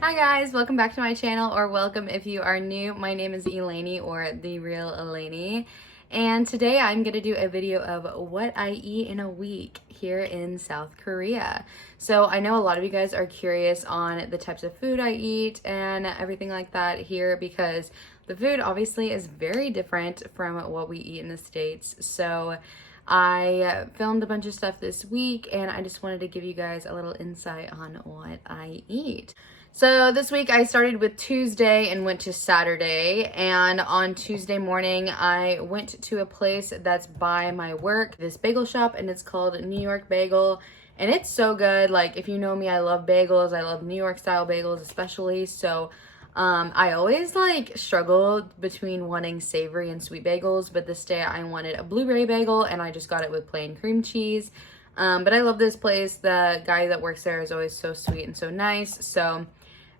Hi guys, welcome back to my channel, or welcome if you are new. My name is Elaini, or the Real Elaini, and today I'm gonna do a video of what I eat in a week here in South Korea. So I know a lot of you guys are curious on the types of food I eat and everything like that here, because the food obviously is very different from what we eat in the States. So I filmed a bunch of stuff this week and I just wanted to give you guys a little insight on what I eat. So this week I started with Tuesday and went to Saturday, and on Tuesday morning I went to a place that's by my work, this bagel shop, and it's called New York Bagel, and it's so good. Like, if you know me, I love bagels. I love New York style bagels especially, so I always like struggled between wanting savory and sweet bagels, but this day I wanted a blueberry bagel and I just got it with plain cream cheese. But I love this place. The guy that works there is always so sweet and so nice, so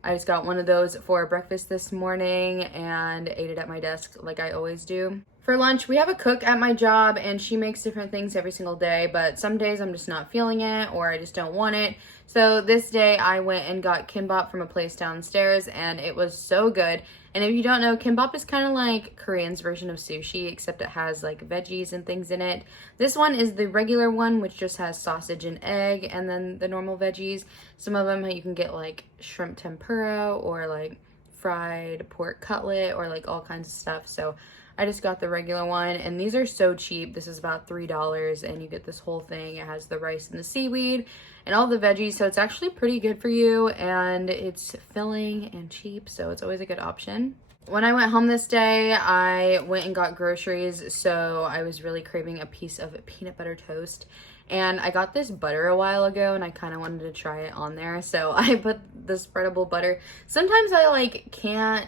I just got one of those for breakfast this morning and ate it at my desk like I always do. For lunch, we have a cook at my job and she makes different things every single day, but some days I'm just not feeling it or I just don't want it. So this day I went and got kimbap from a place downstairs and it was so good. And if you don't know, kimbap is kind of like Korean's version of sushi, except it has like veggies and things in it. This one is the regular one, which just has sausage and egg and then the normal veggies. Some of them you can get like shrimp tempura or like fried pork cutlet or like all kinds of stuff. So I just got the regular one, and these are so cheap. This is about $3 and you get this whole thing. It has the rice and the seaweed and all the veggies, so it's actually pretty good for you, and it's filling and cheap, so it's always a good option. When I went home this day, I went and got groceries, so I was really craving a piece of peanut butter toast, and I got this butter a while ago and I kind of wanted to try it on there, so I put the spreadable butter. Sometimes I like can't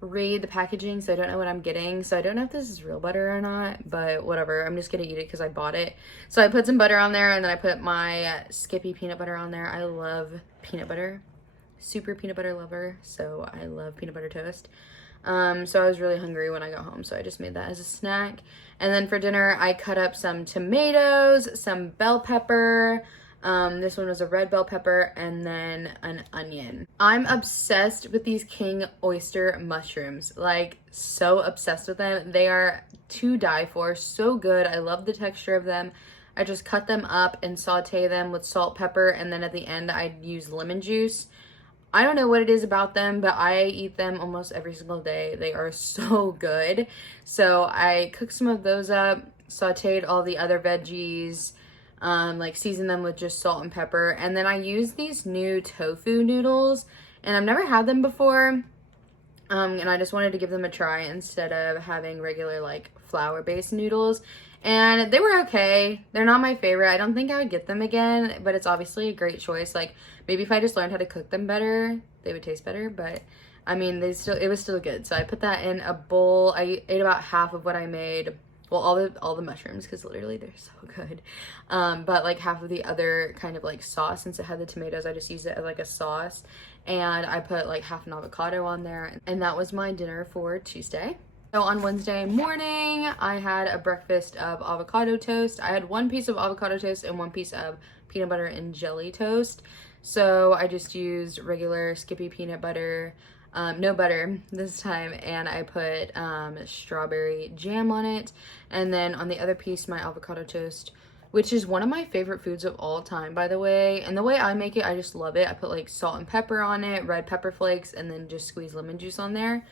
read the packaging, so I don't know what I'm getting, so I don't know if this is real butter or not, but whatever, I'm just gonna eat it because I bought it. So I put some butter on there, and then I put my Skippy peanut butter on there. I love peanut butter, super peanut butter lover, so I love peanut butter toast. So I was really hungry when I got home, so I just made that as a snack. And then for dinner I cut up some tomatoes, some bell pepper, this one was a red bell pepper, and then an onion. I'm obsessed with these king oyster mushrooms, like so obsessed with them. They are to die for, so good. I love the texture of them. I just cut them up and saute them with salt, pepper, and then at the end I use lemon juice. I don't know what it is about them, but I eat them almost every single day. They are so good. So I cooked some of those up, sauteed all the other veggies, like season them with just salt and pepper, and then I use these new tofu noodles, and I've never had them before, and I just wanted to give them a try instead of having regular like flour-based noodles, and they were okay. They're not my favorite. I don't think I would get them again, but it's obviously a great choice. Like, maybe if I just learned how to cook them better, they would taste better, but I mean, it was still good. So I put that in a bowl. I ate about half of what I made. Well, all the mushrooms, because literally they're so good. But like half of the other kind of like sauce, since it had the tomatoes, I just used it as like a sauce. And I put like half an avocado on there. And that was my dinner for Tuesday. So on Wednesday morning, I had a breakfast of avocado toast. I had one piece of avocado toast and one piece of peanut butter and jelly toast. So I just used regular Skippy peanut butter, no butter this time, and I put strawberry jam on it. And then on the other piece, my avocado toast, which is one of my favorite foods of all time, by the way. And the way I make it, I just love it. I put like salt and pepper on it, red pepper flakes, and then just squeeze lemon juice on there.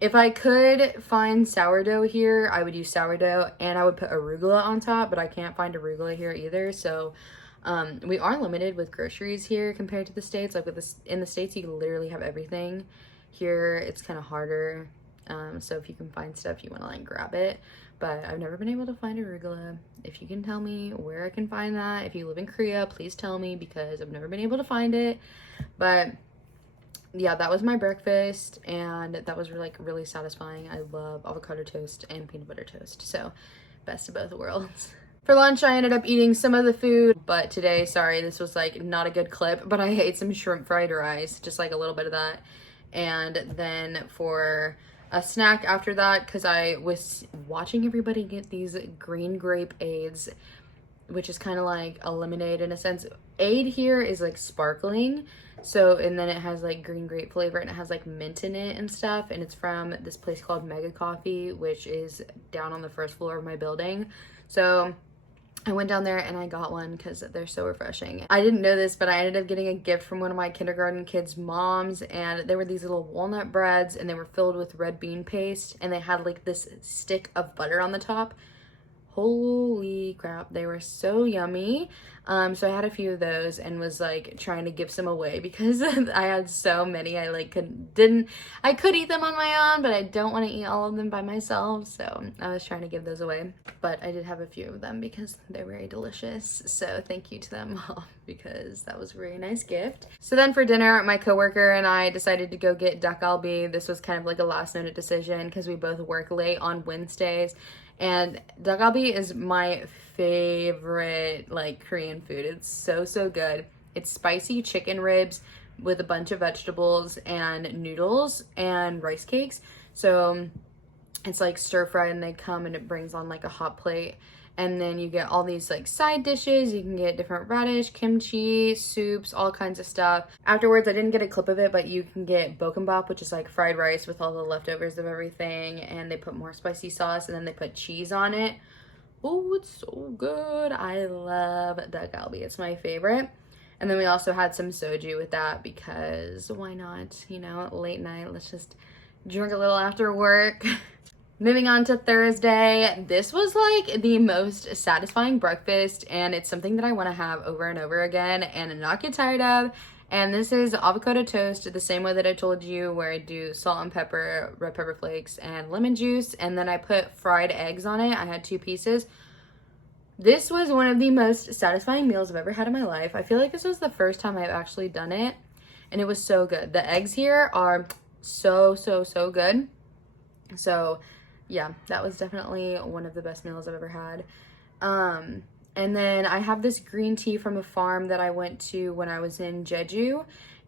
If I could find sourdough here, I would use sourdough, and I would put arugula on top, but I can't find arugula here either. So we are limited with groceries here compared to the States. Like in the States, you literally have everything. Here, it's kind of harder. So if you can find stuff, you want to like grab it. But I've never been able to find arugula. If you can tell me where I can find that, if you live in Korea, please tell me, because I've never been able to find it. But yeah, that was my breakfast, and that was like really satisfying. I love avocado toast and peanut butter toast, so best of both worlds. For lunch, I ended up eating some of the food, but today, sorry, this was like not a good clip, but I ate some shrimp fried rice, just like a little bit of that. And then for a snack after that because I was watching everybody get these green grape aids, which is kind of like a lemonade in a sense. Aid here is like sparkling. So, and then it has like green grape flavor and it has like mint in it and stuff. And it's from this place called Mega Coffee, which is down on the first floor of my building. So I went down there and I got one because they're so refreshing. I didn't know this, but I ended up getting a gift from one of my kindergarten kids' moms, and they were these little walnut breads and they were filled with red bean paste and they had like this stick of butter on the top. Holy crap, they were so yummy. So I had a few of those and was like trying to give some away because I had so many. I like I could eat them on my own, but I don't want to eat all of them by myself. So I was trying to give those away, but I did have a few of them because they're very delicious. So thank you to them all because that was a very nice gift. So then for dinner, my coworker and I decided to go get dak galbi. This was kind of like a last minute decision because we both work late on Wednesdays. And dak galbi is my favorite like Korean food. It's so good. It's spicy chicken ribs with a bunch of vegetables and noodles and rice cakes. So it's like stir fried and they come and it brings on like a hot plate. And then you get all these like side dishes. You can get different radish, kimchi, soups, all kinds of stuff. Afterwards, I didn't get a clip of it, but you can get bokkeumbap, which is like fried rice with all the leftovers of everything. And they put more spicy sauce and then they put cheese on it. Oh, it's so good. I love dak galbi. It's my favorite. And then we also had some soju with that because why not? You know, late night, let's just drink a little after work. Moving on to Thursday, this was like the most satisfying breakfast and it's something that I want to have over and over again and not get tired of. And this is avocado toast the same way that I told you, where I do salt and pepper, red pepper flakes, and lemon juice. And then I put fried eggs on it. I had 2 pieces. This was one of the most satisfying meals I've ever had in my life. I feel like this was the first time I've actually done it and it was so good. The eggs here are so good. So yeah, that was definitely one of the best meals I've ever had. And then I have this green tea from a farm that I went to when I was in Jeju,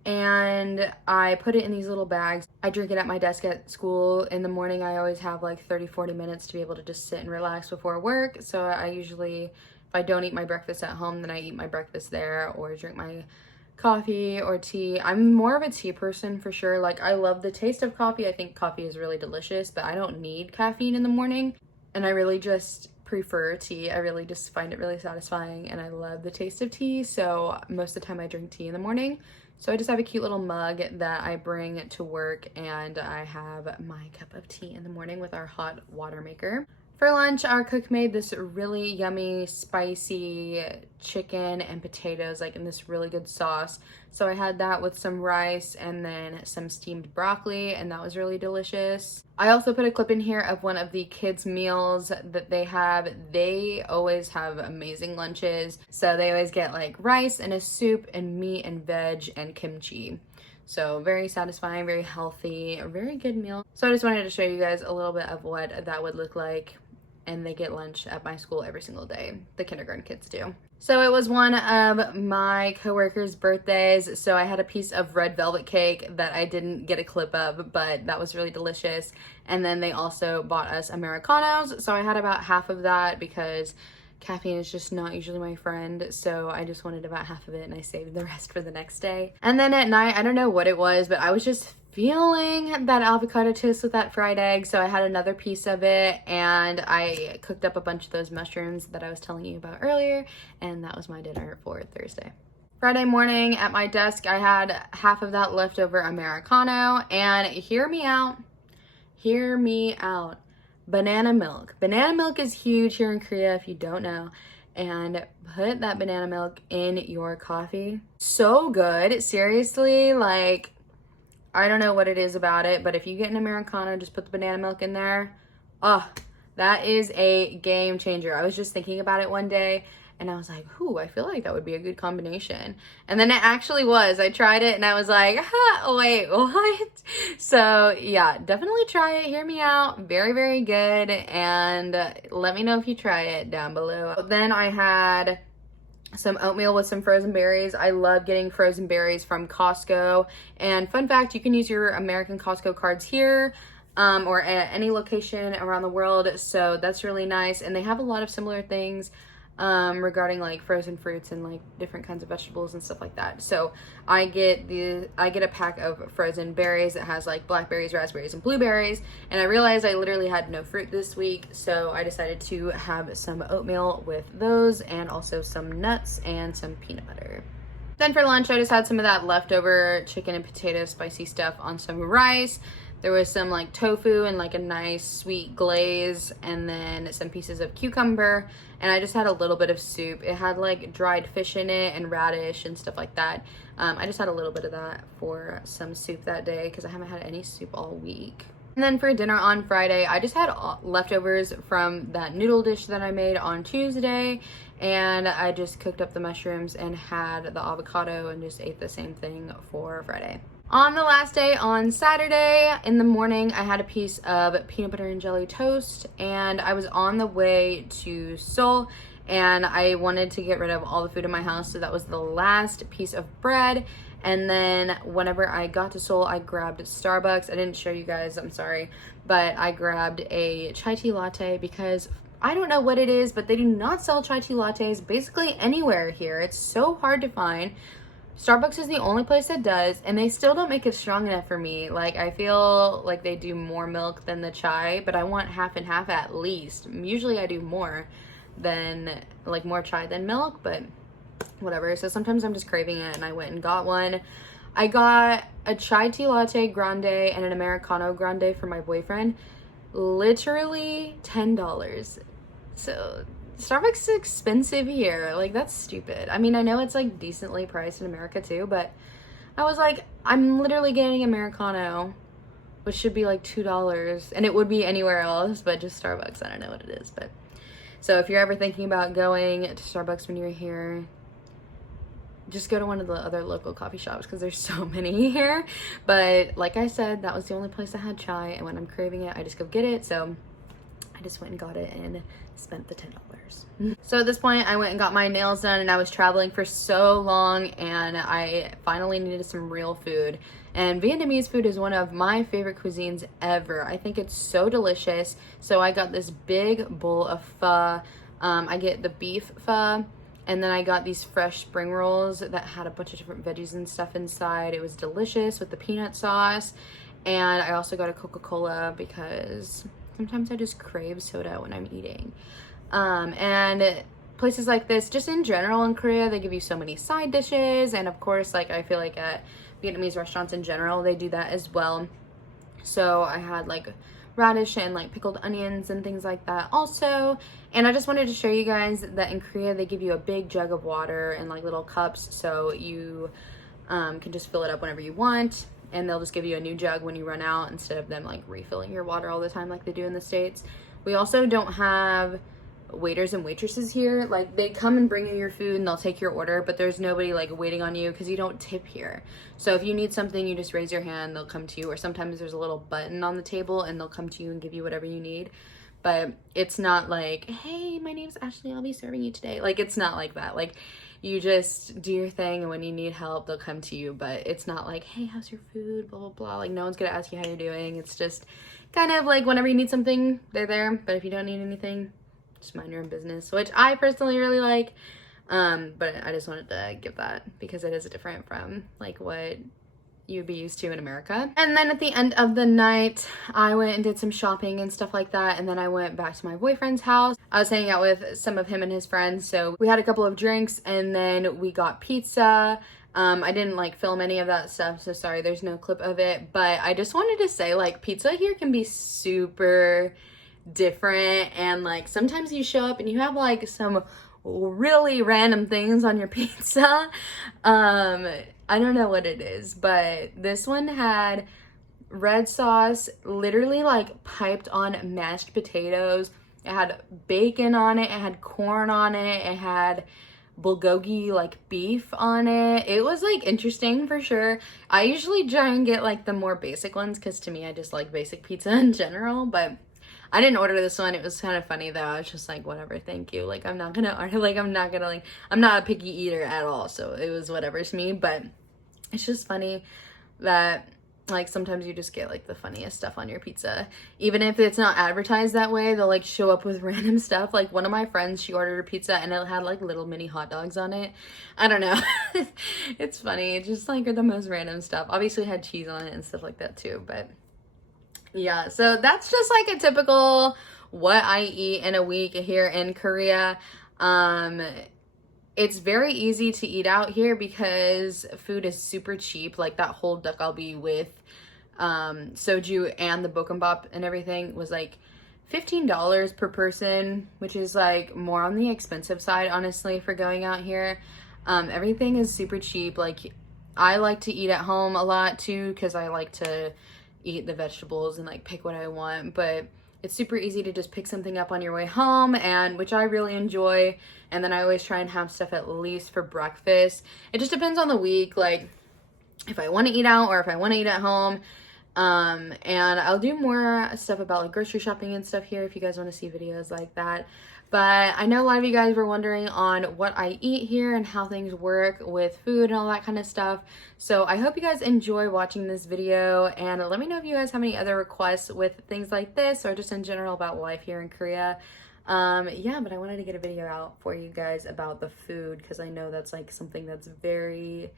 and I put it in these little bags. I drink it at my desk at school. In the morning, I always have like 30-40 minutes to be able to just sit and relax before work. So I usually, if I don't eat my breakfast at home, then I eat my breakfast there or drink my coffee or tea. I'm more of a tea person for sure. Like, I love the taste of coffee. I think coffee is really delicious, but I don't need caffeine in the morning. And I really just prefer tea. I really just find it really satisfying and I love the taste of tea. So most of the time I drink tea in the morning. So I just have a cute little mug that I bring to work and I have my cup of tea in the morning with our hot water maker. For lunch, our cook made this really yummy, spicy chicken and potatoes, like in this really good sauce. So I had that with some rice and then some steamed broccoli, and that was really delicious. I also put a clip in here of one of the kids' meals that they have. They always have amazing lunches. So they always get like rice and a soup and meat and veg and kimchi. So very satisfying, very healthy, a very good meal. So I just wanted to show you guys a little bit of what that would look like. And they get lunch at my school every single day. The kindergarten kids do. So it was one of my coworkers' birthdays. So I had a piece of red velvet cake that I didn't get a clip of, but that was really delicious. And then they also bought us Americanos. So I had about half of that because caffeine is just not usually my friend. So I just wanted about half of it and I saved the rest for the next day. And then at night, I don't know what it was, but I was just feeling that avocado toast with that fried egg. So I had another piece of it and I cooked up a bunch of those mushrooms that I was telling you about earlier. And that was my dinner for Thursday. Friday morning at my desk, I had half of that leftover Americano, and hear me out. Banana milk. Banana milk is huge here in Korea if you don't know. And put that banana milk in your coffee. So good. Seriously, like, I don't know what it is about it, but if you get an Americano, just put the banana milk in there. Oh, that is a game changer. I was just thinking about it one day and I was like, ooh, I feel like that would be a good combination. And then it actually was. I tried it and I was like, wait, what? So yeah, definitely try it. Hear me out. Very, very good. And let me know if you try it down below. Then I had some oatmeal with some frozen berries. I love getting frozen berries from Costco. And fun fact, you can use your American Costco cards here. or at any location around the world. So that's really nice. And they have a lot of similar things regarding like frozen fruits and like different kinds of vegetables and stuff like that. So I get a pack of frozen berries that has like blackberries, raspberries, and blueberries. And I realized I literally had no fruit this week, so I decided to have some oatmeal with those and also some nuts and some peanut butter. Then for lunch, I just had some of that leftover chicken and potato spicy stuff on some rice. There was some like tofu and like a nice sweet glaze, and then some pieces of cucumber, and I just had a little bit of soup. It had like dried fish in it and radish and stuff like that. I just had a little bit of that for some soup that day because I haven't had any soup all week. And then for dinner on Friday, I just had leftovers from that noodle dish that I made on Tuesday, and I just cooked up the mushrooms and had the avocado and just ate the same thing for Friday. On the last day, on Saturday, in the morning, I had a piece of peanut butter and jelly toast, and I was on the way to Seoul, and I wanted to get rid of all the food in my house, so that was the last piece of bread. And then whenever I got to Seoul, I grabbed Starbucks. I didn't show you guys, I'm sorry, but I grabbed a chai tea latte because I don't know what it is, but they do not sell chai tea lattes basically anywhere here. It's so hard to find. Starbucks is the only place that does, and they still don't make it strong enough for me. Like, I feel like they do more milk than the chai, but I want half and half at least. Usually I do more chai than milk, but whatever. So sometimes I'm just craving it, and I went and got one. I got a chai tea latte grande and an Americano grande for my boyfriend. Literally $10. So Starbucks is expensive here. Like, that's stupid. I mean, I know it's like decently priced in America too, but I was like, I'm literally getting Americano, which should be like $2, and it would be anywhere else, but just Starbucks. I don't know what it is, but so if you're ever thinking about going to Starbucks when you're here, just go to one of the other local coffee shops because there's so many here. But like I said, that was the only place that had chai, and when I'm craving it, I just go get it. So I just went and got it and spent the $10. So at this point, I went and got my nails done, and I was traveling for so long, and I finally needed some real food. And Vietnamese food is one of my favorite cuisines ever. I think it's so delicious. So I got this big bowl of pho. I get the beef pho, and then I got these fresh spring rolls that had a bunch of different veggies and stuff inside. It was delicious with the peanut sauce. And I also got a Coca-Cola because sometimes I just crave soda when I'm eating. And places like this, just in general in Korea, they give you so many side dishes. And of course, like, I feel like at Vietnamese restaurants in general, they do that as well. So I had like radish and like pickled onions and things like that also. And I just wanted to show you guys that in Korea, they give you a big jug of water in like little cups. So you can just fill it up whenever you want. And they'll just give you a new jug when you run out instead of them like refilling your water all the time like they do in the States. We also don't have waiters and waitresses here. Like, they come and bring you your food and they'll take your order, but there's nobody like waiting on you because you don't tip here. So if you need something, you just raise your hand, they'll come to you. Or sometimes there's a little button on the table and they'll come to you and give you whatever you need. But it's not like, hey, my name's Ashley, I'll be serving you today. Like, it's not like that. Like, you just do your thing, and when you need help, they'll come to you. But it's not like, hey, how's your food, blah, blah, blah. Like, no one's gonna ask you how you're doing. It's just kind of like whenever you need something, they're there. But if you don't need anything, just mind your own business, which I personally really like. But I just wanted to give that because it is different from like what you'd be used to in America. And then at the end of the night, I went and did some shopping and stuff like that. And then I went back to my boyfriend's house. I was hanging out with some of him and his friends. So we had a couple of drinks, and then we got pizza. I didn't like film any of that stuff, so sorry, there's no clip of it. But I just wanted to say, like, pizza here can be super different. And like, sometimes you show up and you have like some really random things on your pizza. I don't know what it is, but this one had red sauce, literally like piped on mashed potatoes. It had bacon on it, it had corn on it, it had bulgogi like beef on it. It was like interesting for sure. I usually try and get like the more basic ones because to me I just like basic pizza in general, but I didn't order this one. It was kind of funny though. I was just like, whatever, thank you. Like, I'm not gonna order, like, I'm not a picky eater at all. So it was whatever to me, but it's just funny that like sometimes you just get like the funniest stuff on your pizza. Even if it's not advertised that way, they'll like show up with random stuff. Like one of my friends, she ordered a pizza and it had like little mini hot dogs on it. I don't know. It's funny. It's just like the most random stuff. Obviously it had cheese on it and stuff like that too, but yeah. So that's just like a typical what I eat in a week here in Korea. It's very easy to eat out here because food is super cheap. Like that whole dakgalbi with soju and the bokkeumbap and everything was like $15 per person, which is like more on the expensive side, honestly, for going out here. Everything is super cheap. Like I like to eat at home a lot too because I like to eat the vegetables and like pick what I want, but it's super easy to just pick something up on your way home, and which I really enjoy. And then I always try and have stuff at least for breakfast. It just depends on the week, like if I want to eat out or if I want to eat at home. And I'll do more stuff about like grocery shopping and stuff here if you guys want to see videos like that. But I know a lot of you guys were wondering on what I eat here and how things work with food and all that kind of stuff. So I hope you guys enjoy watching this video, and let me know if you guys have any other requests with things like this or just in general about life here in Korea. Yeah, but I wanted to get a video out for you guys about the food because I know that's like something that's very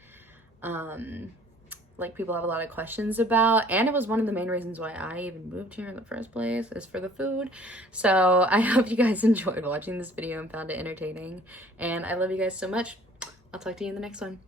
like people have a lot of questions about, and it was one of the main reasons why I even moved here in the first place, is for the food. So I hope you guys enjoyed watching this video and found it entertaining, and I love you guys so much. I'll talk to you in the next one.